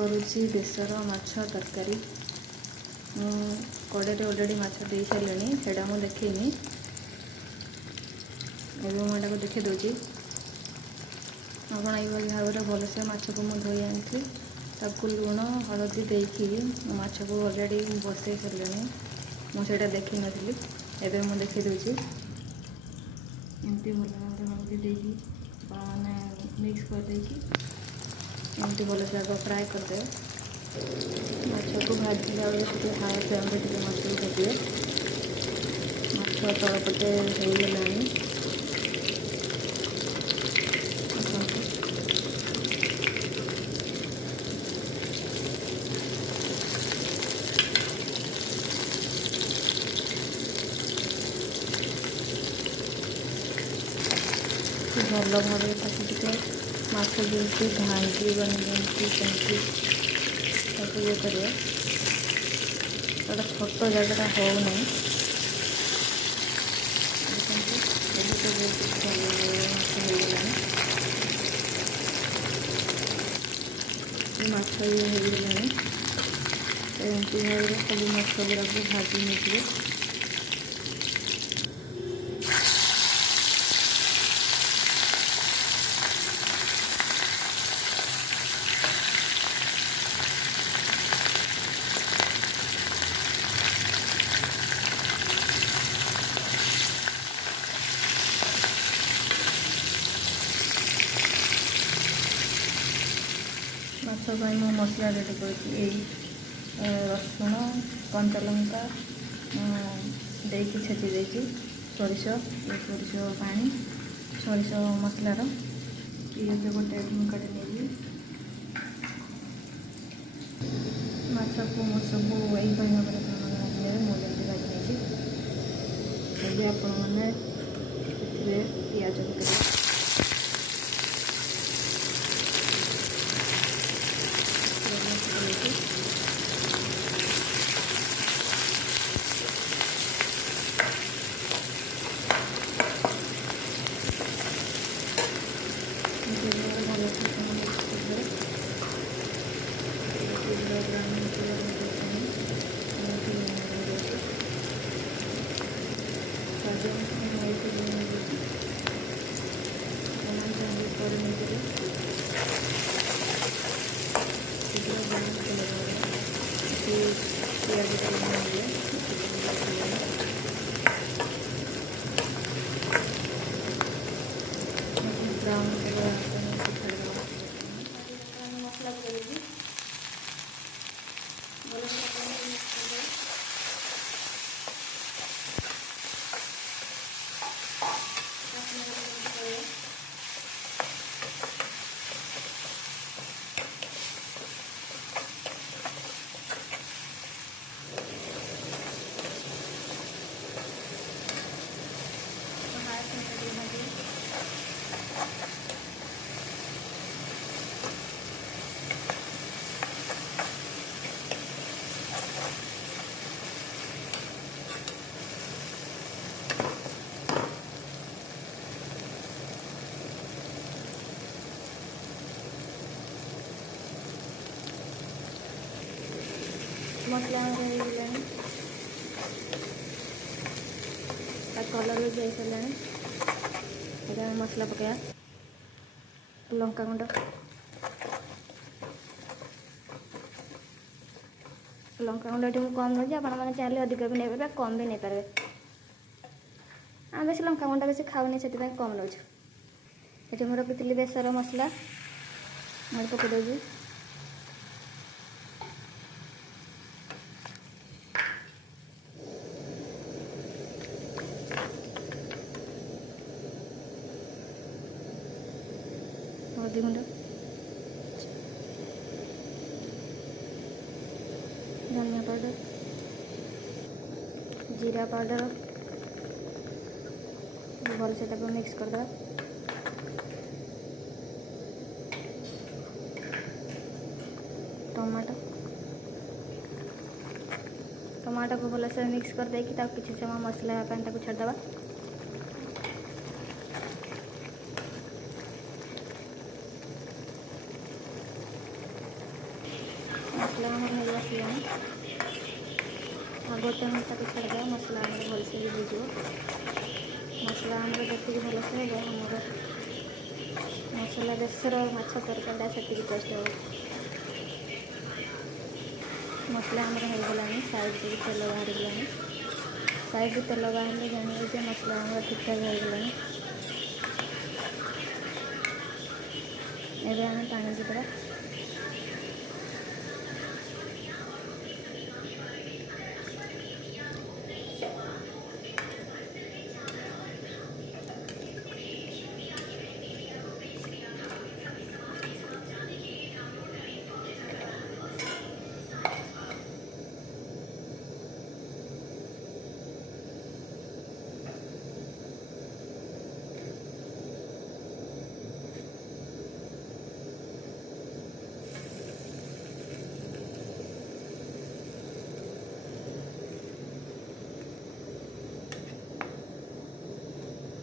करुच्ची बेसर माछ तरकारी। कड़े ऑलरेडी माछ दे सारे सेटा मुझे देखनी एवं मुझे देखी दूसरी आपड़ ये भाव में भलसे माछ को मुझे धोई आनी लुण हलदी देकी माछ को ऑलरेडी बसई सारे मुझे देखी नी एवं मुझे देखी दूसरी एमती भल भाव हलदी देकी मैंने मिक्स करदे एमती भलसे आग फ्राए करदे माछ को भाजला बेले हाई फ्लेम टे माछ को भाजे माछ तलपटे हो भल भाव टे माछ जमी भांगी बनी जमी ये करें छोट जगह होना माछ ये होगलानी एमती भाव में सब माछ गुड़ा भाजी नहीं माछ मो मसला रेडी कर रसुण कंचा लंका देकी छेची देकी सोरिष पानी सोरिष मसलार पिज गोटे काटी नहीं माछ को सब यही भाव में मुझे भाजी नहीं आपण मैंने पिज पकड़ मसला कलर भी जाई सारे मसला पकड़ा लंका गुंड कम नौजी आपने चाहिए अधिक भी नहीं पारे कम भी नहीं पारे आम बेस लंका गुंड बेस खाऊनी से कम नौ ये मुझे रखी बेसर मसला मुझे पकड़ दूसरी हल्दी गुंड धनिया पाउडर जीरा पाउडर भल से मिक्स करदे टमाटो को भल से मिक्स कर देकी किसी समय मसला छाड़देवा गोटे मिनट ताको छाड़देवा मसला आमर भलसे हो मसला आमर जी भलसे हे आमर मसला बेसर माछ तरकारीटा से टेस्ट हो मसला आमर होगला साइड तेल बाहर गलानी साइड तेल बाहर जानिए मसला आमर ठीक ठाक होगला एवं आम पानी देदेवा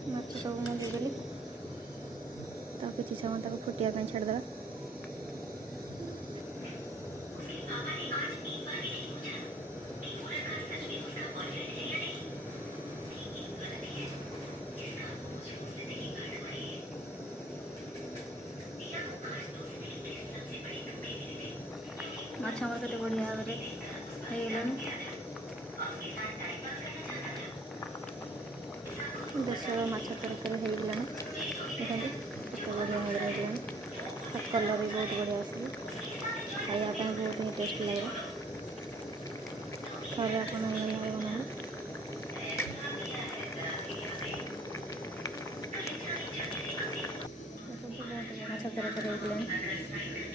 माछ सब मुझे देदेली किसी समय तक फुटिया छाड़देवा माछ आमर केते बढ़िया भाव में बेसर माछ तरकारी होगला देखते केते बढ़िया भाव होगला कलर भी बहुत बढ़िया आस खायापी बहुत ही टेस्ट लगे थोड़े आप बना माछ तरकारी होगला